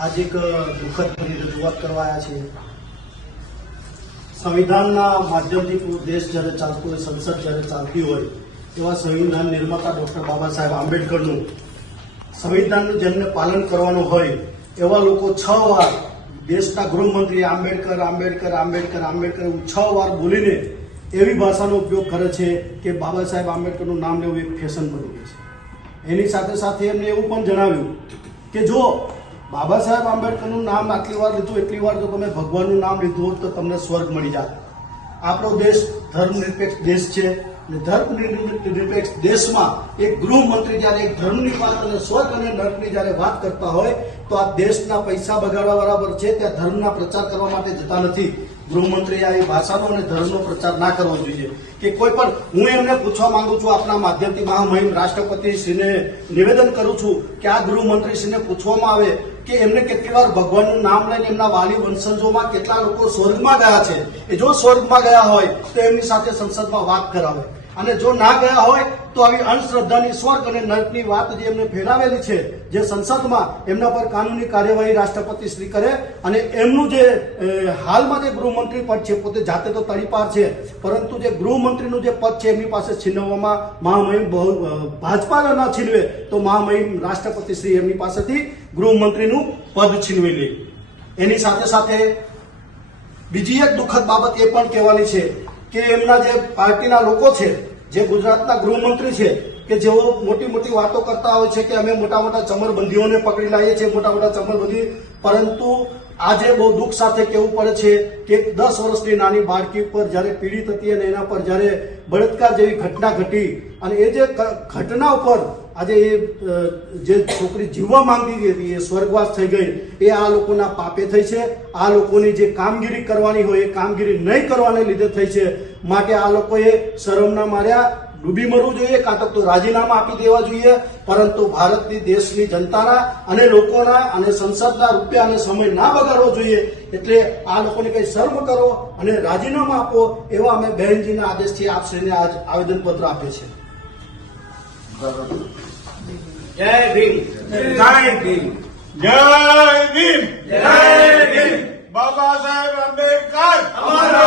आज एक दुखद भरी रजूआत करवा आया छे। संविधानना माध्यमथी देश જ્યારે ચાલતો હોય, સંસદ જ્યારે ચાલતી હોય એવા સંવિધાન નિર્માતા ડોક્ટર બાબા સાહેબ આંબેડકરનું સંવિધાનનું જેમને પાલન કરવાનું હોય એવા લોકો 6 વાર દેશના ગૃહમંત્રી આંબેડકર આંબેડકર આંબેડકર આંબેડકર 6 વાર બોલીને એવી ભાષાનો ઉપયોગ કરે છે કે બાબા સાહેબ આંબેડકરનું નામ લેવું એક ફેશન બની ગઈ છે। એની સાથે સાથે એમને એવું પણ જણાવ્યું કે જો બાબા સાહેબ આંબેડકરનું નામ આટલી વાર લીધું એટલી વાર જો તમે ભગવાનનું નામ લીધું હોત તો તમને સ્વર્ગ મળી જાય। આપણો દેશ ધર્મનિરપેક્ષ દેશ છે અને ધર્મનિરપેક્ષ દેશમાં એક ગૃહમંત્રી જ્યારે એક ધર્મની વાત અને સ્વર્ગ અને નરકની જ્યારે વાત કરતા હોય તો આ દેશના પૈસા બગાડવા બરાબર છે। ત્યાં ધર્મના પ્રચાર કરવા માટે જતા નથી। ગૃહમંત્રીએ આ ભાષાનો અને ધર્મનો પ્રચાર ના કરવો જોઈએ કે કોઈ પણ હું એમને પૂછવા માંગુ છું આપના માધ્યમથી મહામહિમ રાષ્ટ્રપતિશ્રીને નિવેદન કરું છું કે આ ગૃહમંત્રીશ્રીને પૂછવામાં આવે કે એમને કેટલી વાર ભગવાનનું નામ લઈને એમના વાલી વંશજોમાં કેટલા લોકો સ્વર્ગમાં ગયા છે। એ જો સ્વર્ગમાં ગયા હોય તો એમની સાથે સંસદમાં વાત કરાવે અને જો ના ગયા હોય તો આવી અંધશ્રદ્ધાની સ્વર્ગ અને નરકની વાત જે એમને ફેલાવેલી છે જે સંસદમાં એમના પર કાનૂની કાર્યવાહી રાષ્ટ્રપતિ શ્રી કરે અને એમનું જે હાલમાં જે ગૃહમંત્રી પદ છે પોતે જાતે તો તડીપાર છે પરંતુ જે ગૃહમંત્રીનું જે પદ છે એમની પાસે છીનવવામાં મહામહિમ ભાજપા ન છીનવે તો મહામહિમ રાષ્ટ્રપતિ શ્રી એમની પાસેથી ગૃહમંત્રીનું પદ છીનવી લે। એની સાથે સાથે બીજી એક દુઃખદ બાબત એ પણ કહેવાની છે કે એમના જે પાર્ટીના લોકો છે જે ગુજરાતના ગૃહમંત્રી છે કે જેઓ મોટી મોટી વાતો કરતા હોય છે કે અમે મોટા મોટા ચમરબંધીઓને પકડી લાવીએ છીએ મોટા મોટા ચમરબંધી પરંતુ આજે બહુ દુઃખ સાથે કહેવું પડે છે કે 10 વર્ષની નાની બાળકી પર જ્યારે પીડિત હતી અને એના પર જ્યારે બળાત્કાર જેવી ઘટના ઘટી અને એ જે ઘટના ઉપર આજે એ જે છોકરી જીવવા માંગતી હતી એ સ્વર્ગવાસ થઈ ગઈ એ આ લોકોના પાપે થઈ છે। આ લોકોની જે કામગીરી કરવાની હોય એ કામગીરી નહીં કરવાને લીધે થઈ છે। માટે આ લોકોએ શરમના માર્યા ડૂબી મરવું જોઈએ કાં તો રાજીનામા આપી દેવા જોઈએ પરંતુ ભારતની દેશની જનતાના અને લોકોના અને સંસદના રૂપિયા અને સમય ના બગાડવો જોઈએ। એટલે આ લોકોને કઈ શર્મ કરો અને રાજીનામા આપો એવા અમે બહેનજીના આદેશથી આપશ્રીને આજ આવેદનપત્ર આપે છે। જય ભીમ, જય ભીમ, જય ભીમ, જય ભીમ। બાબા સાહેબ આંબેડકર અમારો